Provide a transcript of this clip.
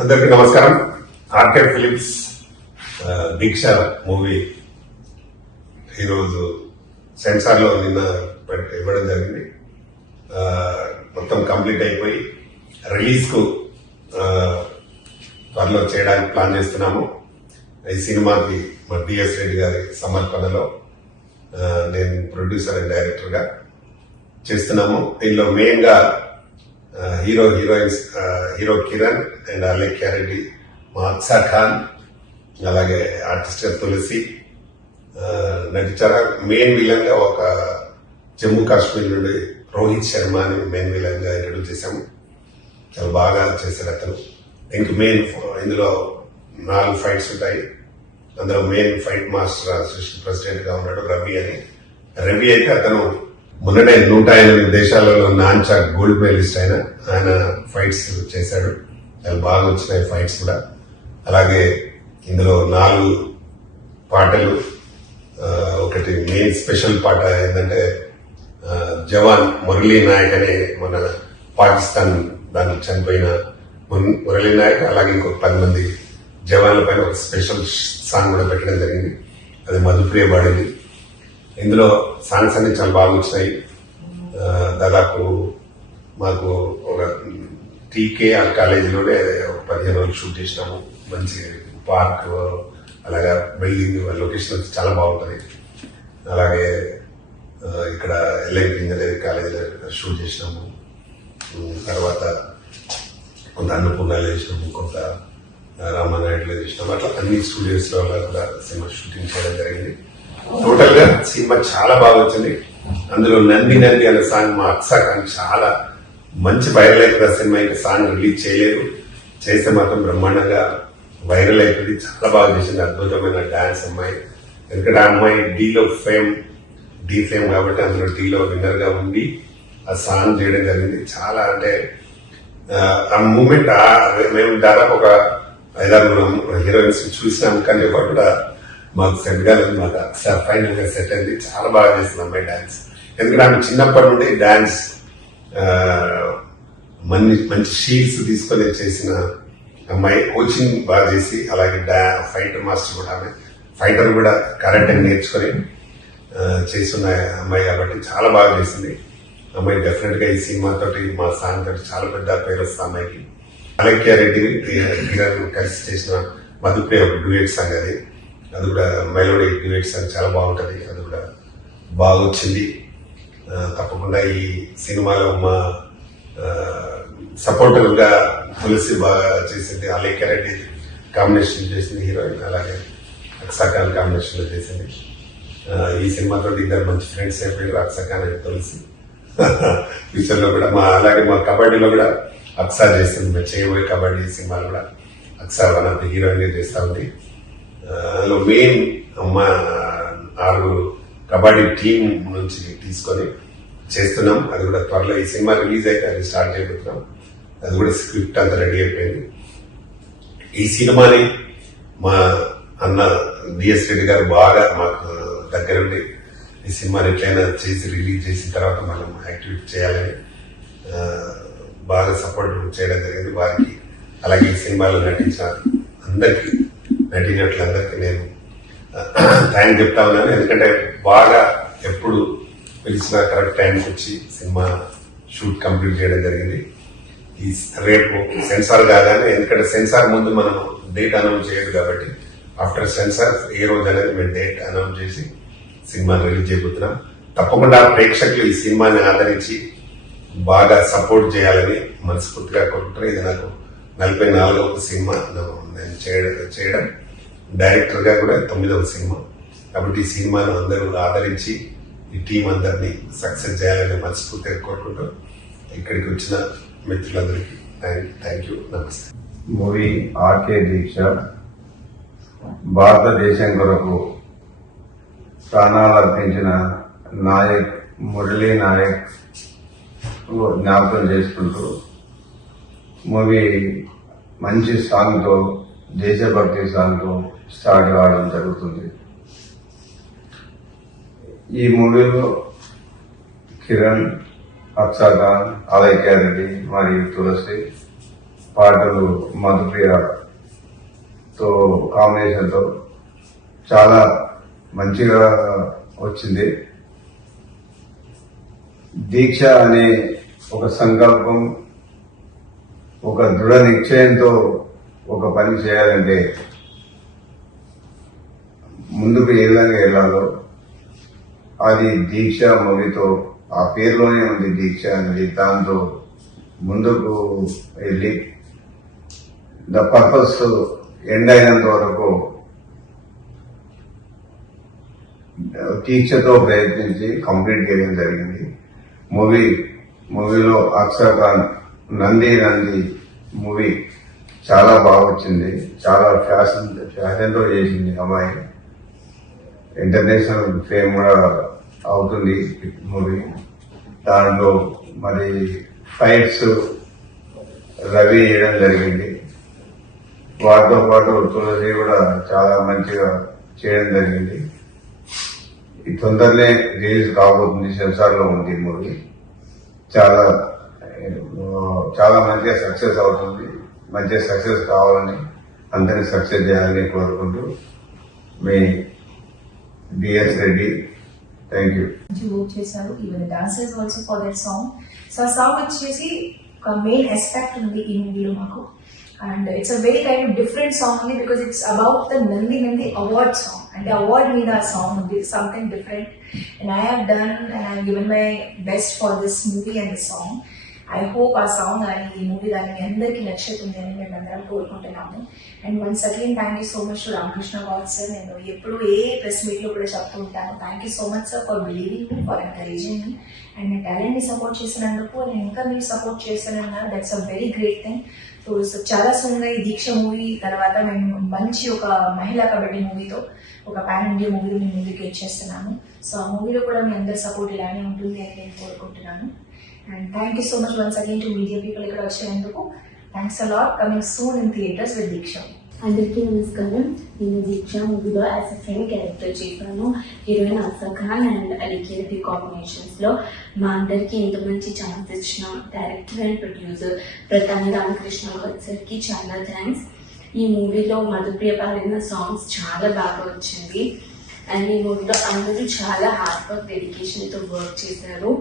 అందరికీ నమస్కారం. RK films దీక్ష movie ఈరోజు సెన్సార్ లో నిన్న ఇవ్వడం జరిగింది. మొత్తం కంప్లీట్ అయిపోయి రిలీజ్ కు త్వరలో చేయడానికి ప్లాన్ చేస్తున్నాము. ఈ సినిమాకి మా డిఎస్ రెడ్డి గారి సమర్పణలో నేను ప్రొడ్యూసర్ అండ్ డైరెక్టర్ గా చేస్తున్నాము. దీనిలో మెయిన్ గా heroines hero Kiran and Alekhya Reddy, మా అక్సా ఖాన్, అలాగే ఆర్టిస్ట్ తులసి నటించారు. మెయిన్ విలన్ గా ఒక జమ్మూ కాశ్మీర్ నుండి రోహిత్ శర్మ అని మెయిన్ విలన్ గా ఇంట్రడ్యూస్ చేశాము. చాలా బాగా చేశారు అతను. మెయిన్ ఇందులో 4 ఫైట్స్ ఉంటాయి. అందులో main fight master association president గా ఉన్నాడు రవి అని. రవి అయితే అతను మొన్ననే 108 దేశాలలో నాన్చా గోల్డ్ మెడలిస్ట్ ఆయన ఫైట్స్ చేశాడు. చాలా బాగా వచ్చినాయి ఫైట్స్ కూడా. అలాగే ఇందులో 4 పాటలు. ఒకటి మెయిన్ స్పెషల్ పాట ఏంటంటే జవాన్ మురళీ నాయక్ అనే మన పాకిస్తాన్ దానికి చనిపోయిన మురళీ నాయక్, అలాగే ఇంకొక 10 మంది జవాన్ల పైన ఒక స్పెషల్ సాంగ్ కూడా పెట్టడం జరిగింది. అది మధుప్రియ పాడింది. ఇందులో సాంగ్స్ అన్ని చాలా బాగా వచ్చినాయి. దాదాపు మాకు ఒక టీకేఆర్ కాలేజీలోనే ఒక 15 రోజులు షూట్ చేసినాము. మంచి పార్క్, అలాగే బిల్డింగ్ లొకేషన్ వచ్చి చాలా బాగుంటుంది. అలాగే ఇక్కడ ఎల్ఐటి ఇంజనీరింగ్ కాలేజీలో షూట్ చేసినాము. తర్వాత కొంత అన్నపూర్ణలో చేసినాము, కొంత రామానాయుడులో చేసినాము. అట్లా అన్ని స్టూడియోస్ లో కూడా సినిమా షూటింగ్ చేయడం జరిగింది. టోటల్ గా సినిమా చాలా బాగా వచ్చింది. అందులో నంది నంది అనే సాంగ్ మా అక్సా ఖాన్ చాలా మంచి వైరల్ అయిపోయింది. ఆ సినిమా ఇంకా సాంగ్ రిలీజ్ చేయలేదు, చేస్తే మాత్రం బ్రహ్మాండంగా వైరల్ అయిపోయింది. చాలా బాగా చేసింది. అద్భుతమైన డాన్స్ అమ్మాయి. ఎందుకంటే ఆ అమ్మాయి డి ఫేమ్ కాబట్టి అందులో డీలో విన్నర్ గా ఉండి ఆ సాంగ్ చేయడం జరిగింది. చాలా అంటే ఆ మూమెంట్ మేము దాదాపు ఒక 5-6 హీరోయిన్స్ చూసినాం, కానీ ఒకటి కూడా మాకు సెట్ కాలేదు. మాకు ఒకసారి ఫైనల్ గా సెట్ అయింది. చాలా బాగా చేసింది అమ్మాయి డాన్స్. ఎందుకంటే ఆమె చిన్నప్పటి నుండి డాన్స్ మంచి షీట్స్ తీసుకొని చేసిన అమ్మాయి. కోచింగ్ బాగా చేసి, అలాగే ఫైటర్ మాస్టర్ కూడా ఆమె ఫైటర్ కూడా కరెక్ట్ గా నేర్చుకొని చేస్తున్న అమ్మాయి కాబట్టి చాలా బాగా చేసింది అమ్మాయి. డెఫినెట్ గా ఈ సినిమా తోటి మా సాంగ్ తోటి చాలా పెద్ద పేరు వస్తుంది అమ్మాయికి. అలేఖ్య రెడ్డి కలిసి చేసిన మధుప్రియ ఒక డ్యూయట్ సాంగ్ అది కూడా మెలోడీ డ్యూయట్ సాంగ్ చాలా బాగుంటది. అది కూడా బాగా వచ్చింది. తప్పకుండా ఈ సినిమాలో మా సపోర్టర్ గా తులసి బాగా చేసింది. అలేఖ్య రెడ్డి కాంబినేషన్ చేసింది హీరోయిన్, అలాగే అక్సా ఖాన్ కాంబినేషన్ లో చేసింది. ఈ సినిమాతో 2 మంచి ఫ్రెండ్స్ అయిపోయారు, అక్సా ఖాన్ అండ్ తులసి. ఫ్యూచర్ లో కూడా అలాగే మా కబడ్డీలో కూడా అక్సా చేస్తుంది. మేము చేయబోయే కబడ్డీ సినిమాలో కూడా Aqsa one of the heroine చేస్తా ఉంది. అందులో మెయిన్ మా 6 కబడ్డీ టీం నుంచి తీసుకొని చేస్తున్నాం. అది కూడా త్వరలో ఈ సినిమా రిలీజ్ అయితే అది స్టార్ట్ చేయబోతున్నాం. అది కూడా స్క్రిప్ట్ అంతా రెడీ అయిపోయింది. ఈ సినిమాని మా అన్న డిఎస్ రెడ్డి గారు బాగా మాకు దగ్గరుండి ఈ సినిమాని ఎట్లయినా చేసి రిలీజ్ చేసిన తర్వాత మనం యాక్టివేట్ చేయాలని బాగా సపోర్ట్ చేయడం జరిగింది వారికి. అలాగే ఈ సినిమాలో నటించిన అందరికీ, నటినట్లందరికీ నేను థ్యాంక్ చెప్తా ఉన్నాను. ఎందుకంటే బాగా ఎప్పుడు పిలిచిన కరెక్ట్ టైంకి వచ్చి సినిమా షూట్ కంప్లీట్ చేయడం జరిగింది. ఈ రేపు సెన్సార్ కాగానే, ఎందుకంటే సెన్సార్ ముందు మనం డేట్ అనౌన్స్ చేయదు కాబట్టి ఆఫ్టర్ సెన్సార్ ఏ రోజు అనేది మేము డేట్ అనౌన్స్ చేసి సినిమాని రిలీజ్ చేయబోతున్నాం. తప్పకుండా ప్రేక్షకులు ఈ సినిమాని ఆదరించి బాగా సపోర్ట్ చేయాలని మనస్ఫూర్తిగా కోరుకుంటున్నాను. ఇది నాకు 44వ సినిమా నేను చేయడం. డైరెక్టర్ గా కూడా 9వ సినిమా. కాబట్టి ఈ సినిమాను అందరూ ఆదరించి ఈ టీం అందరినీ సక్సెస్ చేయాలని మనస్ఫూర్తిగా కోరుకుంటూ ఇక్కడికి వచ్చిన మిత్రులందరికీ థ్యాంక్ యూ, నమస్తే. మూవీ ఆర్కే దీక్ష భారతదేశం కొరకు ప్రాణాలు అర్పించిన నాయక్ మురళీ నాయక్ జ్ఞాపకం చేసుకుంటూ మూవీ మంచి సాంగ్తో, దేశభక్తి సాంగ్తో స్టార్ట్ కావడం జరుగుతుంది. ఈ మూవీలో కిరణ్, అక్సా ఖాన్, అలేఖ్య రెడ్డి మరియు తులసి పాటలు మధుప్రియతో కాంబినేషన్తో చాలా మంచిగా వచ్చింది. దీక్ష అనే ఒక సంకల్పం, ఒక దృఢ నిశ్చయంతో ఒక పని చేయాలంటే ముందుకు ఏ విధంగా వెళ్ళాలో అది దీక్ష మూవీతో, ఆ పేరులోనే ఉంది దీక్ష అనేది, దాంతో ముందుకు వెళ్ళి ద పర్పస్ ఎండ్ అయినంత వరకు దీక్షతో ప్రయత్నించి కంప్లీట్ చేయడం జరిగింది. మూవీలో అక్షర్ ఖాన్ నంది మూవీ చాలా బాగా వచ్చింది. చాలా ఫ్యాషన్తో చేసింది అమ్మాయి. ఇంటర్నేషనల్ ఫేమ్ కూడా అవుతుంది మూవీ. దాంట్లో మరి ఫైట్స్ రవి చేయడం జరిగింది. వాటితో పాటు తులసి కూడా చాలా మంచిగా చేయడం జరిగింది. ఈ తొందరనే రిలీజ్ కాబోతుంది. సెన్సార్ లో ఉంది మూవీ. చాలా మంచిగా సక్సెస్ అవుతుంది. మంచిగా సక్సెస్ కావాలని, అందరినీ సక్సెస్ చేయాలని కోరుకుంటూ మీ DS Reddy. Thank you. Work చేశారు. Even dancers also for that song. So ఆ సాంగ్ వచ్చేసి ఒక మెయిన్ ఆస్పెక్ట్ ఉంది ఈ మూవీలో మాకు. And it's a very kind of different song ఉంది, because it's about the Nandi award song. అంటే అవార్డ్ మీద ఆ సాంగ్ ఉంది, something different. And I have done and I have given my best for this movie and this song. I hope ఆ song కానీ ఈ movie కానీ మీ అందరికీ నచ్చుతుంది అని మేము అందరం కోరుకుంటున్నాము. And once again thank you so much to Ramakrishna Goud sir. నేను ఎప్పుడు ఏ ప్రెస్ మీట్లో కూడా చెప్తూ ఉంటాను, thank you so much sir for believing me, for encouraging me. And నా టాలెంట్ని సపోర్ట్ చేసినందుకు, నేను ఇంకా మీరు సపోర్ట్ చేస్తున్నారు, that's a very great thing. So చాలా సోన్గా ఈ దీక్ష మూవీ తర్వాత మేము మంచి ఒక మహిళా కబడ్డీ మూవీతో, ఒక పాన్ ఇండియా మూవీలో మేము ముందుకు ఇచ్చేస్తున్నాము. సో ఆ మూవీలో కూడా మీ అందరి సపోర్ట్ ఇలానే ఉంటుంది అని నేను కోరుకుంటున్నాను. And thank you so much once again to media people ఇక్కడ వచ్చినందుకు. Thanks a lot. Coming soon in theatres with Deeksha. అందరికీ నమస్కారం. నేను దీక్ష మూవీలో యాజ్ అ ఫ్రెండ్ క్యారెక్టర్ చేశాను. హీరోయిన్ అక్షర్ ఖాన్ అండ్ అలికేటి కాంబినేషన్స్ లో మా అందరికీ ఇంత మంచి ఛాన్స్ ఇచ్చిన director and producer Pratani Ramakrishna గారికి చాలా థ్యాంక్స్. ఈ మూవీలో మధుప్రియ పాడిన సాంగ్స్ చాలా బాగా వచ్చింది. అండ్ ఈ మూవీలో అందరూ చాలా హార్డ్ వర్క్, డెడికేషన్తో వర్క్ చేశారు.